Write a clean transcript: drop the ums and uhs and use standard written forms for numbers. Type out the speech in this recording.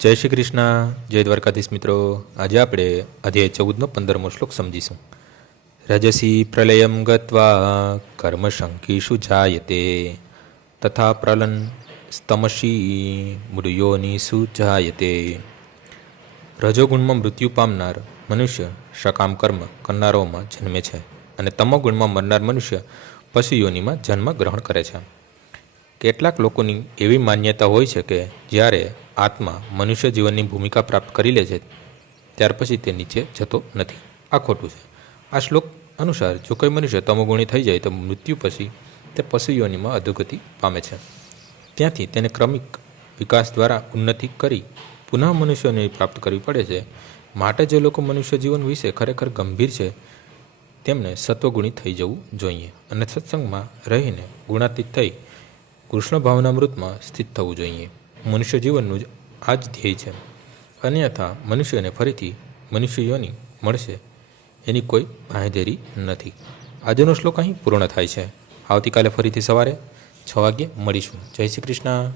જય શ્રી કૃષ્ણ, જય દ્વારકાધીશ મિત્રો. આજે આપણે અધ્યાય 14નો 15મો શ્લોક સમજીશું. રજસી પ્રલયમ ગત્વા કર્મ શંકીષુ જાયતે તથા પ્રલન સ્તમશી મૃયોનિષુ જાયતે. રજોગુણમાં મૃત્યુ પામનાર મનુષ્ય સકામ કર્મ કરનારાઓમાં જન્મે છે અને તમોગુણમાં મરનાર મનુષ્ય પશુયોનિમાં જન્મ ગ્રહણ કરે છે. કેટલાક લોકોની એવી માન્યતા હોય છે કે જ્યારે આત્મા મનુષ્ય જીવનની ભૂમિકા પ્રાપ્ત કરી લે છે ત્યાર પછી તે નીચે જતો નથી. આ ખોટું છે. આ શ્લોક અનુસાર જો કોઈ મનુષ્ય તમોગુણી થઈ જાય તો મૃત્યુ પછી તે પશુયોનિમાં અધોગતિ પામે છે. ત્યાંથી તેને ક્રમિક વિકાસ દ્વારા ઉન્નતિ કરી પુનઃ મનુષ્યને પ્રાપ્ત કરવી પડે છે. માટે જે લોકો મનુષ્ય જીવન વિશે ખરેખર ગંભીર છે તેમને સત્વગુણી થઈ જવું જોઈએ અને સત્સંગમાં રહીને ગુણાતીત થઈ કૃષ્ણ ભાવનામૃતમાં સ્થિત થવું જોઈએ. મનુષ્ય જીવનનું જ આ જ ધ્યેય છે. અન્યથા મનુષ્યને ફરીથી મનુષ્ય યોનિ મળશે એની કોઈ બાંહેધરી નથી. આજનો શ્લોક અહીં પૂર્ણ થાય છે. આવતીકાલે ફરીથી સવારે 6 વાગ્યે મળીશું. જય શ્રી કૃષ્ણ.